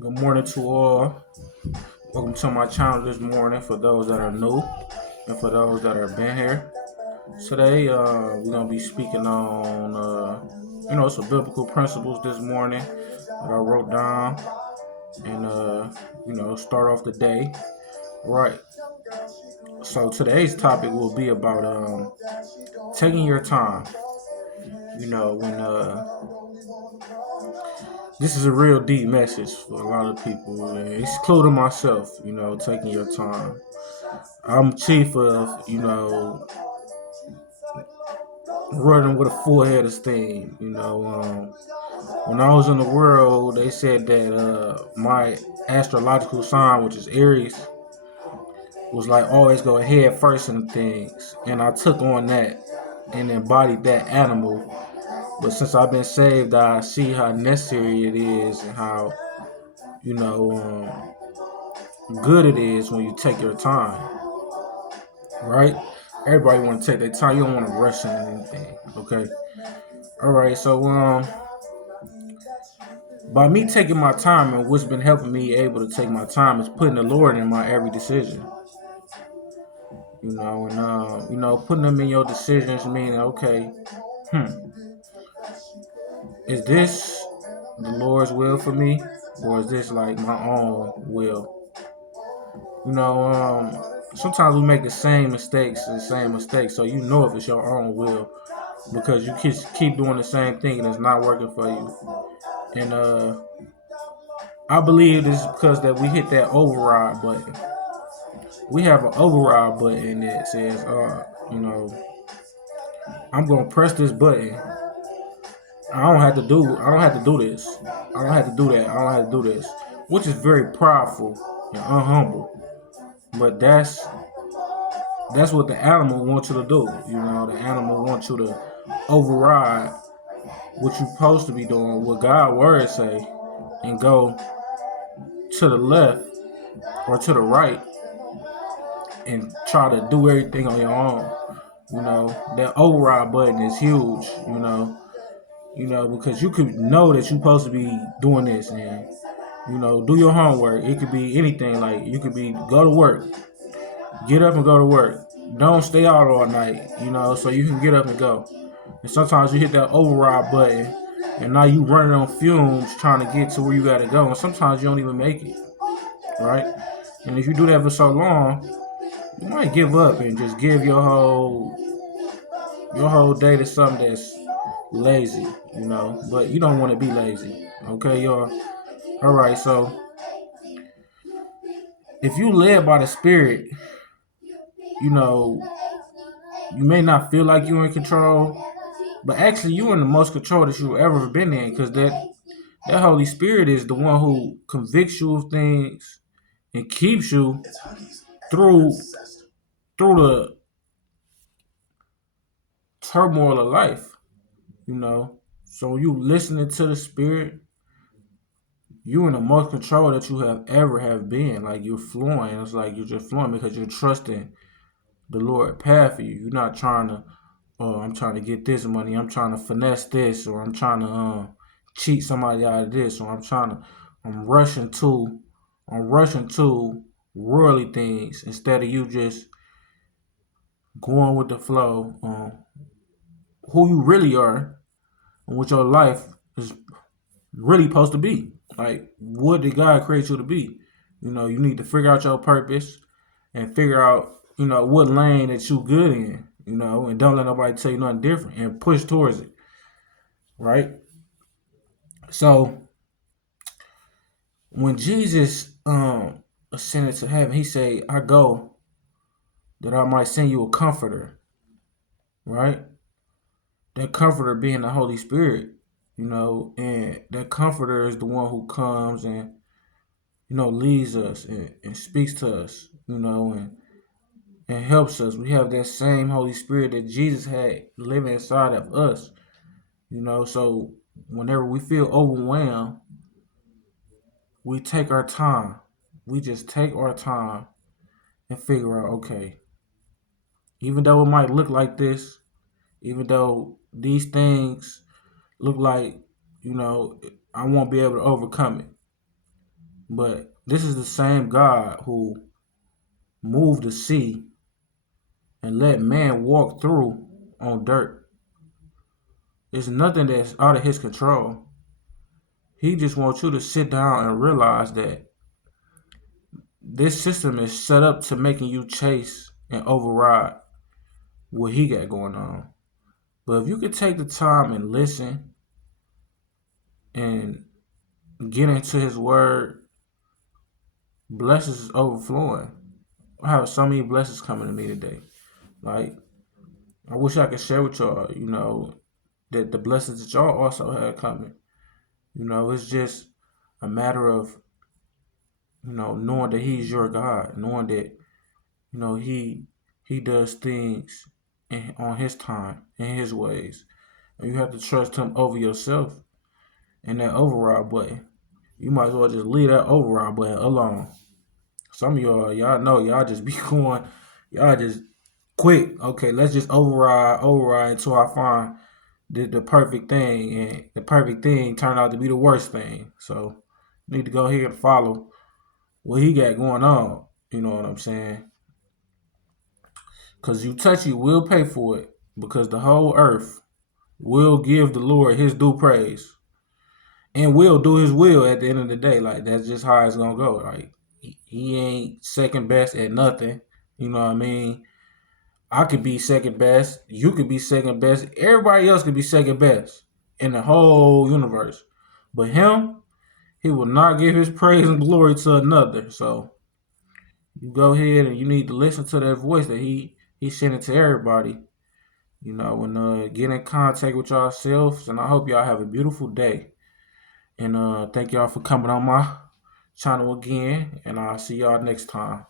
Good morning to all. Welcome to my channel this morning for those that are new and for those that have been here. Today, we're going to be speaking on, some biblical principles this morning that I wrote down and, start off the day. Right. So today's topic will be about taking your time. When this is a real deep message for a lot of people, excluding myself, taking your time. I'm chief of, running with a full head of steam. When I was in the world, they said that my astrological sign, which is Aries, was like always go head first in things. And I took on that and embodied that animal. But since I've been saved, I see how necessary it is and how, you know, good it is when you take your time, right? Everybody want to take their time. You don't want to rush into anything, okay? All right, so by me taking my time, and what's been helping me able to take my time is putting the Lord in my every decision. Putting them in your decisions, meaning, okay, is this the Lord's will for me, or is this like my own will? Sometimes we make the same mistakes, so you know if it's your own will because you keep doing the same thing and it's not working for you. And I believe this is because that we hit that override button. We have an override button that says, I'm gonna press this button. I don't have to do this. I don't have to do that. I don't have to do this. Which is very prideful and unhumble. But that's what the animal wants you to do. The animal wants you to override what you're supposed to be doing, what God's word say, and go to the left or to the right and try to do everything on your own. That override button is huge, because you could know that you're supposed to be doing this and, do your homework. It could be anything. Like you could be go to work, get up and go to work. Don't stay out all night, so you can get up and go. And sometimes you hit that override button and now you running on fumes trying to get to where you gotta go. And sometimes you don't even make it, right? And if you do that for so long, you might give up and just give your whole day to something that's lazy, But you don't want to be lazy, okay, y'all? All right, so if you led by the Spirit, you know, you may not feel like you're in control, but actually you're in the most control that you've ever been in, because that Holy Spirit is the one who convicts you of things and keeps you through the turmoil of life, So you listening to the Spirit, you in the most control that you have been. Like you're flowing. It's like you're just flowing because you're trusting the Lord path for you. You're not trying to, oh, I'm trying to get this money. I'm trying to finesse this, or I'm trying to cheat somebody out of this, or I'm rushing to worldly things instead of you just going with the flow on who you really are and what your life is really supposed to be. Like, what did God create you to be? You need to figure out your purpose and figure out, what lane that you good in, and don't let nobody tell you nothing different and push towards it. Right? So when Jesus ascended to heaven, he said, I go that I might send you a comforter, right? That comforter being the Holy Spirit, and that comforter is the one who comes and, leads us and speaks to us, and helps us. We have that same Holy Spirit that Jesus had living inside of us, so whenever we feel overwhelmed, we take our time. We just take our time and figure out, okay, even though it might look like this, even though these things look like, I won't be able to overcome it. But this is the same God who moved the sea and let man walk through on dirt. It's nothing that's out of his control. He just wants you to sit down and realize that this system is set up to making you chase and override what he got going on. But if you could take the time and listen and get into his word, blessings is overflowing. I have so many blessings coming to me today. Like, I wish I could share with y'all, that the blessings that y'all also had coming. It's just a matter of, knowing that he's your God, knowing that, he does things on his time, in his ways. And you have to trust him over yourself and that override button. You might as well just leave that override button alone. Some of y'all know, y'all just be going, y'all just quick. Okay, let's just override until I find the perfect thing, and the perfect thing turned out to be the worst thing. So you need to go ahead and follow what he got going on. You know what I'm saying? Because you touch, you will pay for it. Because the whole earth will give the Lord his due praise and will do his will at the end of the day. Like, that's just how it's gonna go. Like, he ain't second best at nothing. You know what I mean? I could be second best. You could be second best. Everybody else could be second best in the whole universe. But him, he will not give his praise and glory to another. So you go ahead and you need to listen to that voice that he's sending to everybody. And get in contact with yourselves. And I hope y'all have a beautiful day. And thank y'all for coming on my channel again. And I'll see y'all next time.